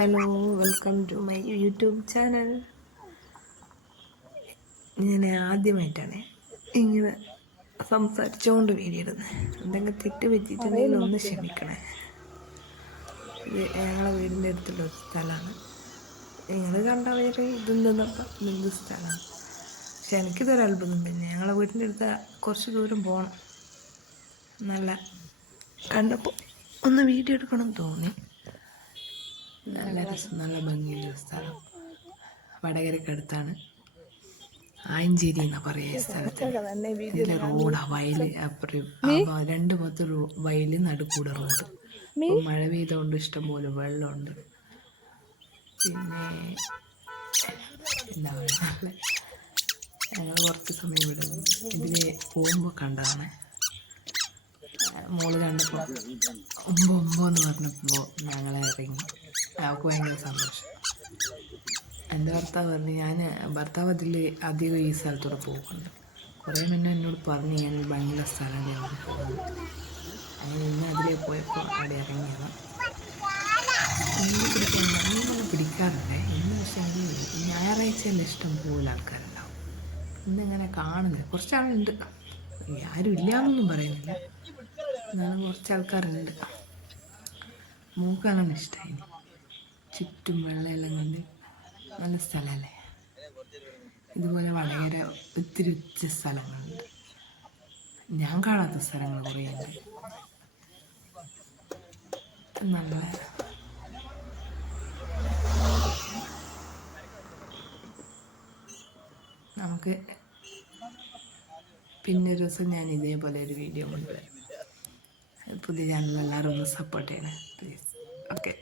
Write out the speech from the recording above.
Hello welcome to my YouTube channel ഞാൻ ആദ്യമായിട്ടാണ് ഇങ്ങനെ സംസാരിച്ചുകൊണ്ട് വീഡിയോ ഇടുന്നത് എന്തെങ്കിലും തെറ്റ് പറ്റിയിട്ടുണ്ടെങ്കിൽ ഒന്ന് ക്ഷമിക്കണേ. ഇത് ഞങ്ങളെ വീടിന്റെ അടുത്തുള്ള ഒരു സ്ഥലമാണ്. നിങ്ങൾ കണ്ടവർ ഇതെന്തെന്നപ്പം? ഇതെന്ത് സ്ഥലമാണ്? പക്ഷെ എനിക്കിതൊരു അത്ഭുതം പിന്നെ ഞങ്ങളെ വീടിന്റെ അടുത്ത് കുറച്ച് ദൂരം പോകണം. നല്ല കണ്ടപ്പോൾ ഒന്ന് വീഡിയോ എടുക്കണം തോന്നി. നല്ല രസം നല്ല ഭംഗിയുള്ള സ്ഥലം. വടകരക്കടുത്താണ്. ആയഞ്ചേരി എന്നാ പറയുക സ്ഥലത്ത്. ഇതിലെ റോഡാ വയൽ അപ്പുറം ആ വ- രണ്ട് ഭാഗത്ത് റോ- വയൽ നടുക്കൂടെ റോഡ്. മഴ പെയ്തുകൊണ്ട് ഇഷ്ടംപോലെ വെള്ളമുണ്ട്. പിന്നെ എന്താ പറയുക ഞങ്ങൾ കുറച്ച് സമയം ഇവിടെ ഇതിൽ പോകുമ്പോൾ കണ്ടതാണ്. മോൾ കണ്ടപ്പോൾ ഒമ്പോ ഒമ്പോ എന്ന് പറഞ്ഞപ്പോൾ ഞങ്ങളെ ഇറങ്ങി. അവൾക്ക് ഭയങ്കര സന്തോഷം. എന്റെ ഭർത്താവ് പറഞ്ഞു ഞാൻ ഭർത്താവ് അതിൽ അധികം ഈ സ്ഥലത്തൂടെ പോകുന്നുണ്ട് കുറേ മുന്നേ എന്നോട് പറഞ്ഞു ഞാൻ ഭയങ്കര സ്ഥലം പോകുന്നത് അങ്ങനെ ഇന്ന് അതിലേ പോയപ്പോൾ അവിടെ ഇറങ്ങിയതാണ് മീൻ പിടിക്കാൻ മീനൊന്നും പിടിക്കാറില്ല. ഇന്ന് പക്ഷേ ഞായറാഴ്ചയല്ല ഇഷ്ടം പോലെ ആൾക്കാരുണ്ടാവും. ഇന്ന് ഇങ്ങനെ കാണുന്നില്ല കുറച്ച് ആളുണ്ട്. ആരും ഇല്ലാന്നൊന്നും പറയുന്നില്ല. എന്നാലും കുറച്ച് ആൾക്കാരുണ്ട്. മൂക്കാനാണ് ഇഷ്ടമായി. ചുറ്റും വെള്ളമെല്ലാം കൊണ്ട് നല്ല സ്ഥലമല്ലേ? ഇതുപോലെ വളരെ ഒത്തിരി ഉച്ച സ്ഥലങ്ങളുണ്ട്. ഞാൻ കാണാത്ത സ്ഥലങ്ങൾ കുറേ ഉണ്ട്. നല്ല നമുക്ക് പിന്നെ ഒരു ദിവസം ഞാൻ ഇതേപോലെ ഒരു വീഡിയോ കൊണ്ടുവരാം പുതിയ ചാനൽ എല്ലാവരും ഒന്ന് സപ്പോർട്ട് ചെയ്യണേ പ്ലീസ് ഓക്കെ